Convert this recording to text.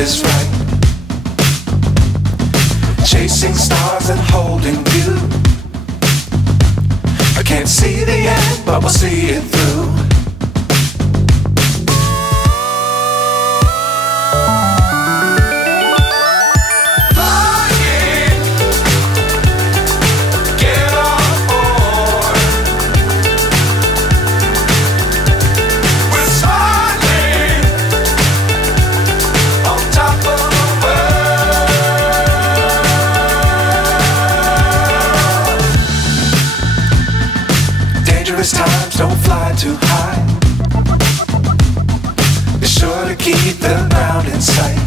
is right. Chasing stars and holding you. I can't see the end, but we'll see it through. Dangerous times, don't fly too high. Be sure to keep the ground in sight.